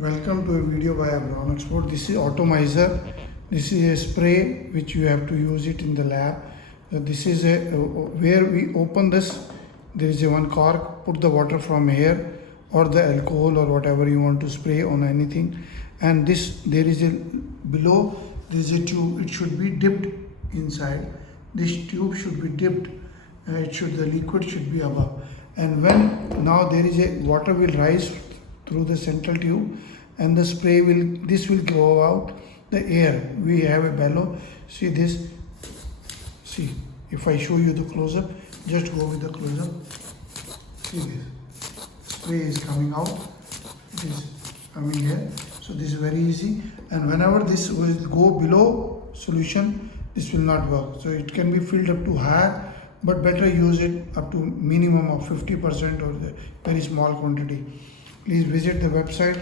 Welcome to a video by Abron Export. This is Atomizer. This is a spray which you have to use it in the lab. This is a where we open this. There is a one cork. Put the water from here or the alcohol or whatever you want to spray on anything. And this there is a below. There is a tube. It should be dipped inside. This tube should be dipped. The liquid should be above. And when now there is a water will rise through the central tube and the spray will go out the air. We have a bellow. See this, see if I show you the close-up, just go with the close-up. See this spray is coming out, it is coming here. So this is very easy, and whenever this will go below solution, this will not work. So it can be filled up to higher, but better use it up to minimum of 50% or the very small quantity. Please visit the website,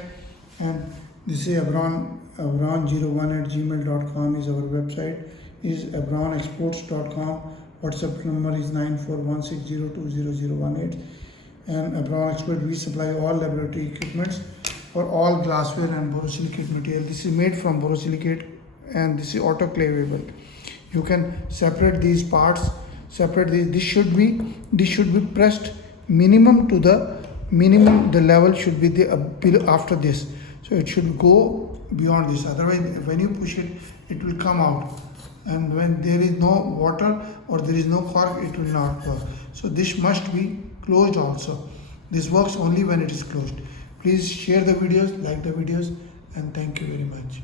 and this is abron01@gmail.com is our website. Is abronexports.com. WhatsApp number is 9416020018. And Abron Export, we supply all laboratory equipments for all glassware and borosilicate material. This is made from borosilicate and this is autoclavable. You can separate these parts. Separate these. This should be pressed minimum to the minimum. The level should be the after this, so it should go beyond this. Otherwise, when you push it, it will come out, and when there is no water or there is no cork, it will not work. So this must be closed also. This works only when it is closed. Please share the videos, like the videos, and thank you very much.